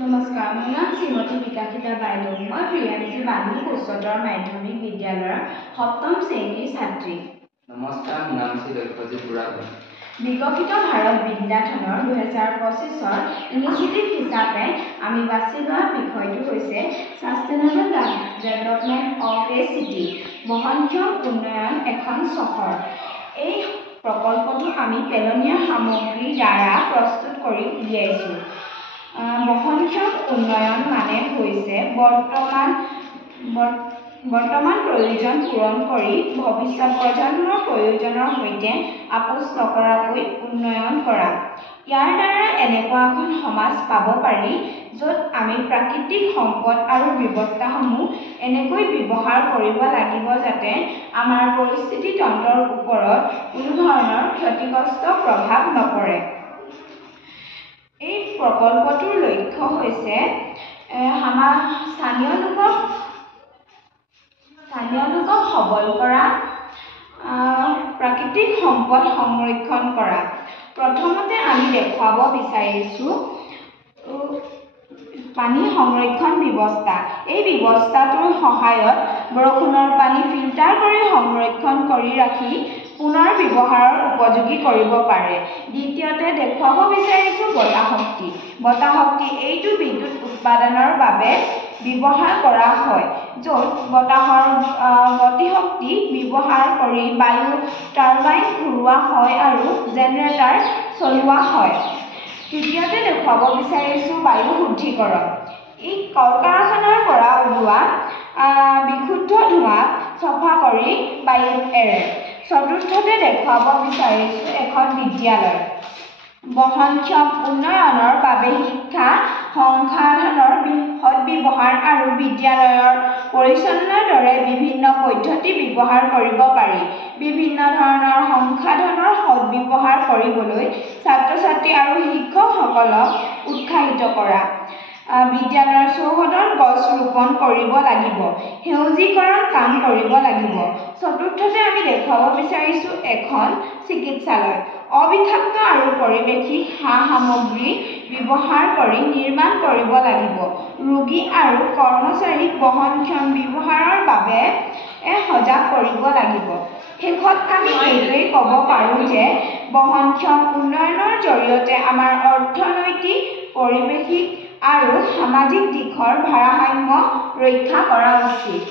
নমস্কাৰ, মোৰ নাম শ্ৰীমতী বিকাশিতা বাইদেউ। মই প্ৰিয়াঞ্চি বাণী উচ্চতৰ মাধ্যমিক বিদ্যালয়ৰ ৭ম শ্ৰেণীৰ ছাত্ৰী। নমস্কাৰ, মোৰ নাম শ্ৰী লক্ষ্যজিৎ বুঢ়াগোহাঁই। বিকশিত ভাৰত বিদ্যাথনৰ 2025 ইনিচিয়েটিভ হিচাপে আমি বাছি লোৱা বিষয়টো হৈছে sustainable development of A city, বহনক্ষম উন্নয়ন এখন চহৰ। এই প্ৰকল্পটো আমি পেলনীয়া সামগ্ৰীৰ দ্বাৰা প্ৰস্তুত কৰি উলিয়াইছোঁ। বহনক্ষম উন্নয়ন মানে হৈছে বৰ্তমান প্ৰয়োজন পূৰণ কৰি ভৱিষ্যত প্ৰজন্মৰ প্ৰয়োজনৰ সৈতে আপোচ নকৰাকৈ উন্নয়ন কৰা। ইয়াৰ দ্বাৰা এনেকুৱা এখন সমাজ পাব পাৰি য'ত আমি প্ৰাকৃতিক সম্পদ আৰু ব্যৱস্থাসমূহ এনেকৈ ব্যৱহাৰ কৰিব লাগিব যাতে আমাৰ পৰিস্থিতি তন্ত্ৰৰ ওপৰত কোনো ধৰণৰ ক্ষতিগ্ৰস্ত প্ৰভাৱ নপৰে। এই প্ৰকল্পটোৰ লক্ষ্য হৈছে স্থানীয় লোকক সবল কৰা, প্ৰাকৃতিক সম্পদ সংৰক্ষণ কৰা। প্ৰথমতে আমি দেখুৱাব বিচাৰিছোঁ পানী সংৰক্ষণ ব্যৱস্থা। এই ব্যৱস্থাটোৰ সহায়ত বৰষুণৰ পানী ফিল্টাৰ কৰি সংৰক্ষণ কৰি ৰাখি পুনৰ ব্যৱহাৰৰ উপযোগী কৰিব পাৰে। দ্বিতীয়তে দেখুৱাব বিচাৰিছোঁ বতাহ শক্তি। বতাহ শক্তি এইটো বিদ্যুৎ উৎপাদনৰ বাবে ব্যৱহাৰ কৰা হয়, য'ত বতাহৰ গতিশক্তি ব্যৱহাৰ কৰি বায়ু টাৰবাইন ঘূৰোৱা হয় আৰু জেনেৰেটৰ চলোৱা হয়। তৃতীয়তে দেখুৱাব বিচাৰিছোঁ বায়ু শুদ্ধিকৰণ। ই কল কাৰখানাৰ পৰা ওলোৱা বিশুদ্ধ ধোঁৱাক চফা কৰি বায়ুত এৰে। চতুৰ্থতে দেখুৱাব বিচাৰিছোঁ এখন বিদ্যালয়। বহনক্ষম উন্নয়নৰ বাবে শিক্ষা সংসাধনৰ সদ্ব্যৱহাৰ আৰু বিদ্যালয়ৰ পৰিচালনাৰ দৰে বিভিন্ন পদ্ধতি ব্যৱহাৰ কৰিব পাৰি। বিভিন্ন ধৰণৰ সংসাধনৰ সদ্ব্যৱহাৰ কৰিবলৈ ছাত্ৰ-ছাত্ৰী আৰু শিক্ষকসকলক উৎসাহিত কৰা। বিদ্যালয়ৰ চৌহদত গছ ৰোপণ কৰিব লাগিব। সেউজীকৰণ কাম কৰিব লাগিব। চতুৰ্থতে আমি দেখুৱাব বিচাৰিছোঁ এখন চিকিৎসালয়। অবিষাক্ত আৰু পৰিৱেশিক সা-সামগ্ৰী ব্যৱহাৰ কৰি নিৰ্মাণ কৰিব লাগিব। ৰোগী আৰু কৰ্মচাৰীক বহনক্ষম ব্যৱহাৰৰ বাবে সজাগ কৰিব লাগিব। শেষত আমি এইটোৱেই ক'ব পাৰোঁ যে বহনক্ষম উন্নয়নৰ জৰিয়তে আমাৰ অৰ্থনৈতিক, পৰিৱেশিক আৰু সামাজিক দিশৰ ভাৰসাম্য ৰক্ষা কৰা উচিত।